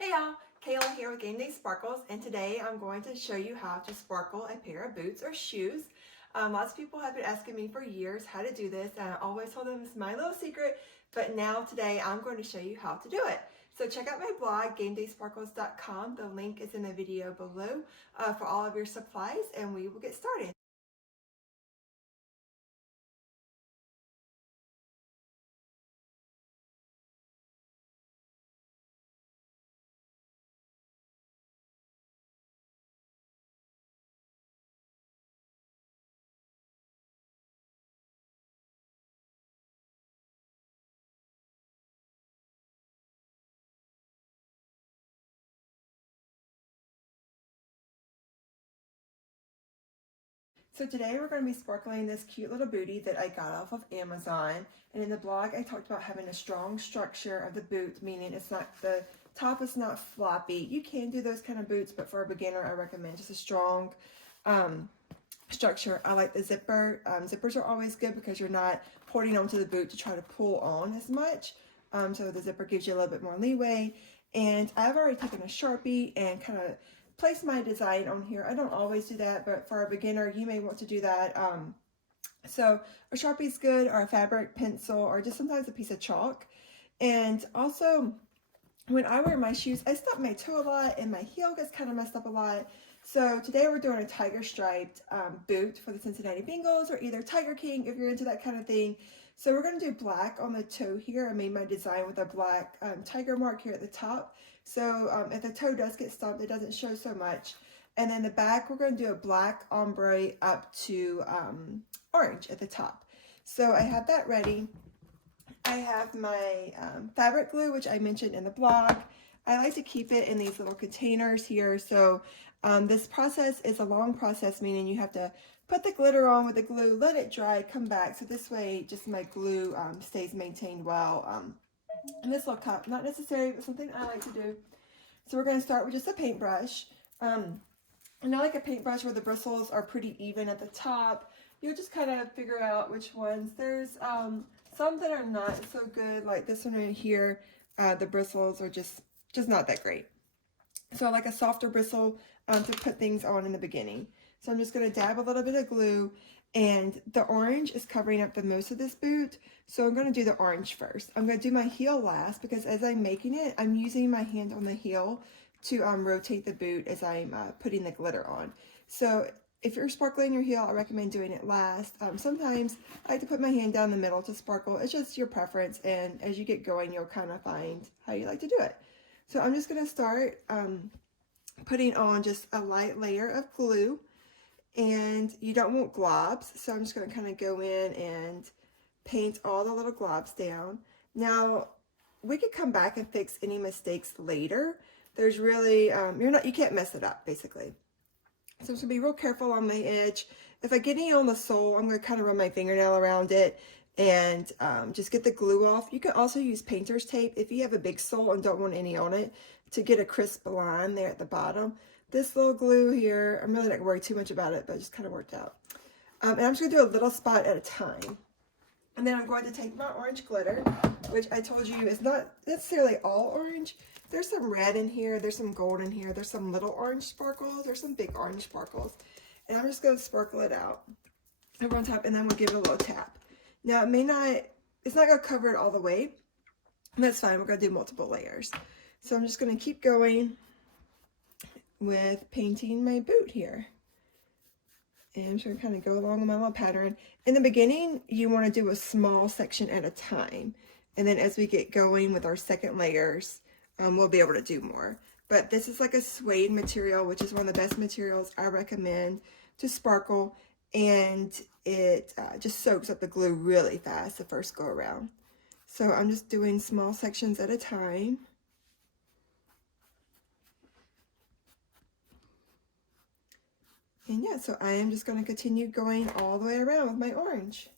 Hey y'all, Kayla here with Game Day Sparkles, and today I'm going to show you how to sparkle a pair of boots or shoes. Lots of people have been asking me for years how to do this, and I always told them it's my little secret, but now today I'm going to show you how to do it. So check out my blog, GameDaySparkles.com. The link is in the video below for all of your supplies, and we will get started. So today we're going to be sparkling this cute little booty that I got off of Amazon. And in the blog I talked about having a strong structure of the boot, meaning it's not, the top is not floppy. You can do those kind of boots, but for a beginner I recommend just a strong structure. I like the zipper. Zippers are always good because you're not holding onto the boot to try to pull on as much. So the zipper gives you a little bit more leeway. And I've already taken a Sharpie and kind of place my design on here. I don't always do that, but for a beginner, you may want to do that. So a Sharpie is good, or a fabric pencil, or just sometimes a piece of chalk. And also, when I wear my shoes, I stub my toe a lot, and my heel gets kind of messed up a lot. So today we're doing a tiger striped boot for the Cincinnati Bengals, or either Tiger King if you're into that kind of thing. So we're going to do black on the toe here. I made my design with a black tiger mark here at the top. So if the toe does get stubbed, it doesn't show so much. And then the back, we're going to do a black ombre up to orange at the top. So I have that ready. I have my fabric glue, which I mentioned in the blog. I like to keep it in these little containers here. So this process is a long process, meaning you have to put the glitter on with the glue, let it dry, come back. So this way, just my glue stays maintained well. And this little cup, not necessary, but something I like to do. So we're going to start with just a paintbrush. And I like a paintbrush where the bristles are pretty even at the top. You'll just kind of figure out which ones. There's some that are not so good, like this one right here. The bristles are just not that great. So I like a softer bristle to put things on in the beginning. So I'm just going to dab a little bit of glue, and the orange is covering up the most of this boot. So I'm going to do the orange first. I'm going to do my heel last because as I'm making it, I'm using my hand on the heel to rotate the boot as I'm putting the glitter on. So if you're sparkling your heel, I recommend doing it last. Sometimes I like to put my hand down the middle to sparkle. It's just your preference, and as you get going, you'll kind of find how you like to do it. So I'm just going to start putting on just a light layer of glue, and you don't want globs, so I'm just going to kind of go in and paint all the little globs down. Now we could come back and fix any mistakes later. There's really you can't mess it up basically. So I'm just gonna be real careful on my edge. If I get any on the sole, I'm gonna kind of run my fingernail around it and just get the glue off. You can also use painter's tape if you have a big sole and don't want any on it to get a crisp line there at the bottom. This little glue here, I'm really not gonna worry too much about it, but it just kind of worked out. And I'm just gonna do a little spot at a time. And then I'm going to take my orange glitter, which I told you is not necessarily all orange. There's some red in here, there's some gold in here, there's some little orange sparkles, there's some big orange sparkles. And I'm just going to sparkle it out over on top, and then we'll give it a little tap. Now it may not, it's not going to cover it all the way. That's fine, we're going to do multiple layers. So I'm just going to keep going with painting my boot here. And I'm just going to kind of go along with my little pattern. In the beginning, you want to do a small section at a time. And then as we get going with our second layers, we'll be able to do more. But this is like a suede material, which is one of the best materials I recommend to sparkle. And it just soaks up the glue really fast the first go around. So I'm just doing small sections at a time. And yeah, so I am just going to continue going all the way around with my orange.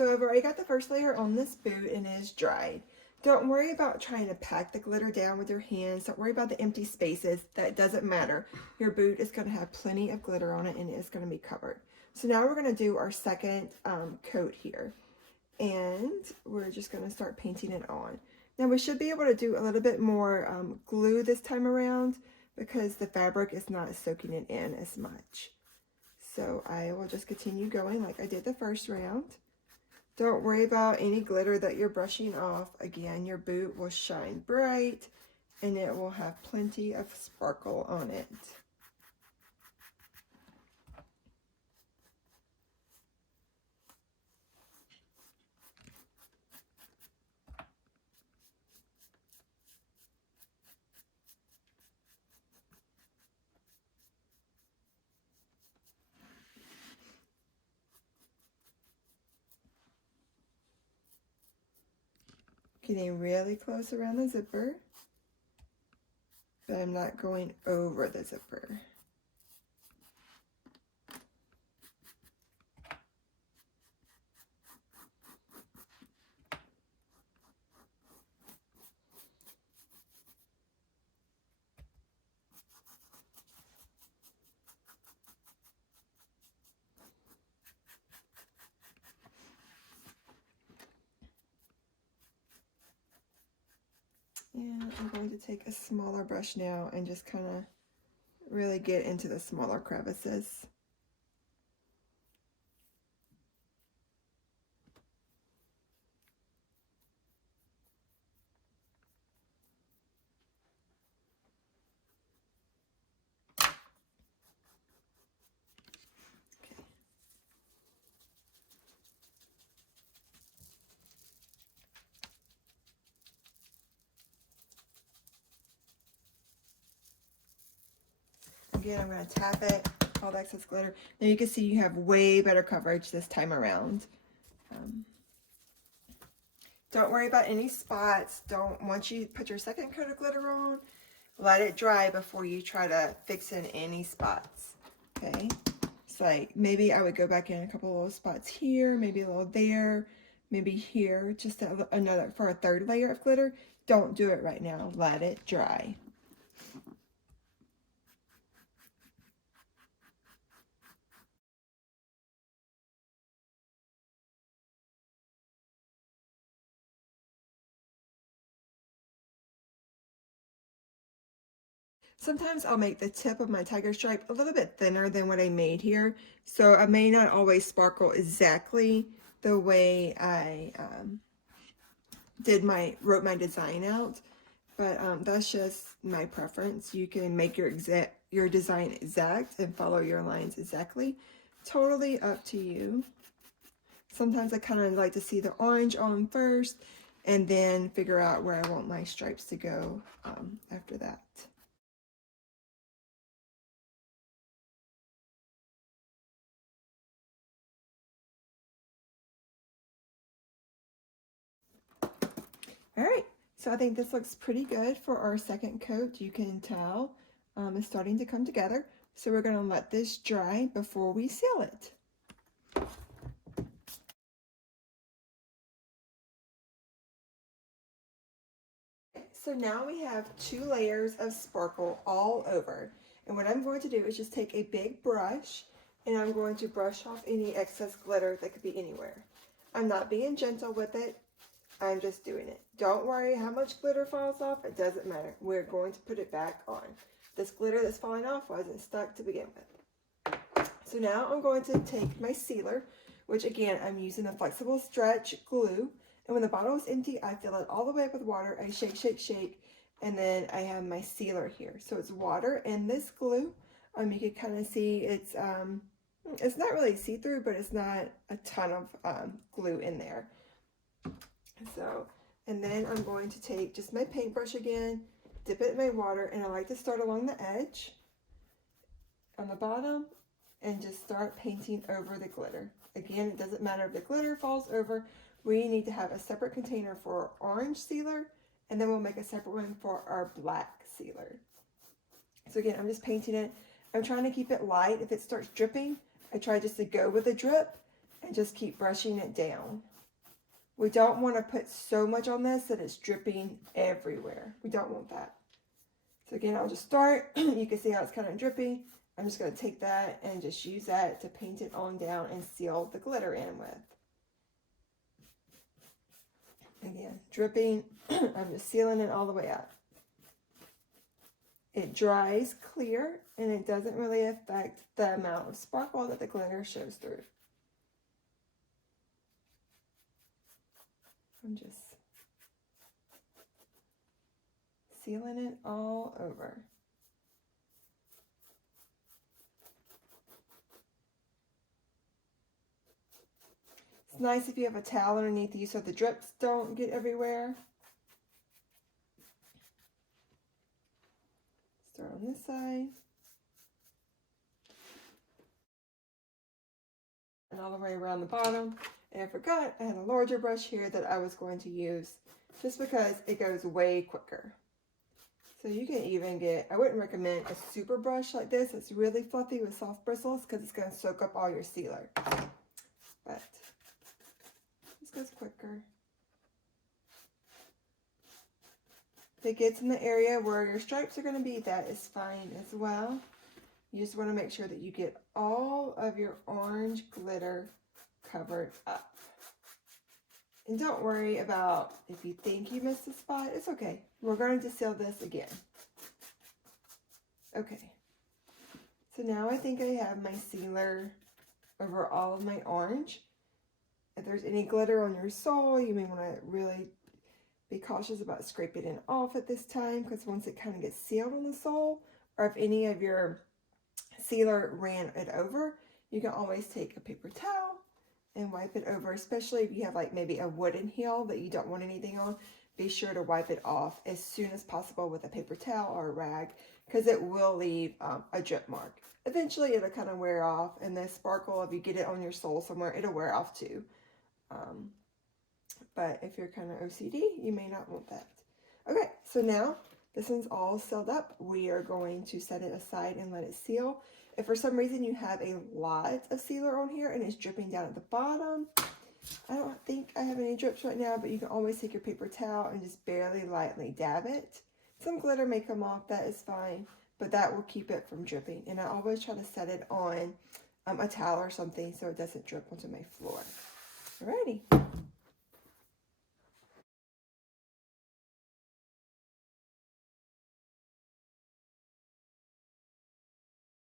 So I've already got the first layer on this boot and it is dried. Don't worry about trying to pack the glitter down with your hands. Don't worry about the empty spaces. That doesn't matter. Your boot is going to have plenty of glitter on it and it's going to be covered. So now we're going to do our second coat here. And we're just going to start painting it on. Now we should be able to do a little bit more glue this time around because the fabric is not soaking it in as much. So I will just continue going like I did the first round. Don't worry about any glitter that you're brushing off. Again, your boot will shine bright and it will have plenty of sparkle on it. Getting really close around the zipper, but I'm not going over the zipper. And I'm going to take a smaller brush now and just kind of really get into the smaller crevices. Again, I'm going to tap it, all the excess glitter. Now you can see you have way better coverage this time around. Don't worry about any spots. Once you put your second coat of glitter on, let it dry before you try to fix in any spots. Okay, it's like maybe I would go back in a couple of little spots here, maybe a little there, maybe here, just another for a third layer of glitter. Don't do it right now. Let it dry. Sometimes I'll make the tip of my tiger stripe a little bit thinner than what I made here. So I may not always sparkle exactly the way I wrote my design out. But that's just my preference. You can make your design exact and follow your lines exactly. Totally up to you. Sometimes I kind of like to see the orange on first and then figure out where I want my stripes to go after that. All right, so I think this looks pretty good for our second coat. You can tell it's starting to come together. So we're going to let this dry before we seal it. So now we have 2 layers of sparkle all over. And what I'm going to do is just take a big brush and I'm going to brush off any excess glitter that could be anywhere. I'm not being gentle with it. I'm just doing it. Don't worry how much glitter falls off. It doesn't matter. We're going to put it back on. This glitter that's falling off wasn't stuck to begin with. So now I'm going to take my sealer, which again, I'm using a flexible stretch glue. And when the bottle is empty, I fill it all the way up with water. I shake, shake, shake. And then I have my sealer here. So it's water and this glue. You can kind of see it's not really see-through, but it's not a ton of glue in there. So, and then I'm going to take just my paintbrush again, dip it in my water, and I like to start along the edge on the bottom and just start painting over the glitter. Again, it doesn't matter if the glitter falls over. We need to have a separate container for our orange sealer, and then we'll make a separate one for our black sealer. So again, I'm just painting it. I'm trying to keep it light. If it starts dripping, I try just to go with the drip and just keep brushing it down. We don't want to put so much on this that it's dripping everywhere. We don't want that. So again, I'll just start. You can see how it's kind of dripping. I'm just going to take that and just use that to paint it on down and seal the glitter in with. Again, dripping. I'm just sealing it all the way up. It dries clear and it doesn't really affect the amount of sparkle that the glitter shows through. I'm just sealing it all over. It's nice if you have a towel underneath you so the drips don't get everywhere. Start on this side. And all the way around the bottom. And I forgot I had a larger brush here that I was going to use just because it goes way quicker. So you can even get, I wouldn't recommend a super brush like this. It's really fluffy with soft bristles because it's going to soak up all your sealer. But this goes quicker. If it gets in the area where your stripes are going to be, that is fine as well. You just want to make sure that you get all of your orange glitter covered up. And don't worry about if you think you missed a spot. It's okay. We're going to seal this again. Okay. So now I think I have my sealer over all of my orange. If there's any glitter on your sole, you may want to really be cautious about scraping it off at this time, because once it kind of gets sealed on the sole, or if any of your sealer ran it over, you can always take a paper towel and wipe it over, especially if you have like maybe a wooden heel that you don't want anything on. Be sure to wipe it off as soon as possible with a paper towel or a rag, because it will leave a drip mark. Eventually it'll kind of wear off, and the sparkle, if you get it on your sole somewhere, it'll wear off too. But if you're kind of OCD, you may not want that. Okay, so now this one's all sealed up. We are going to set it aside and let it seal. If for some reason you have a lot of sealer on here and it's dripping down at the bottom, I don't think I have any drips right now, but you can always take your paper towel and just barely lightly dab it. Some glitter may come off, that is fine, but that will keep it from dripping. And I always try to set it on a towel or something so it doesn't drip onto my floor. Alrighty.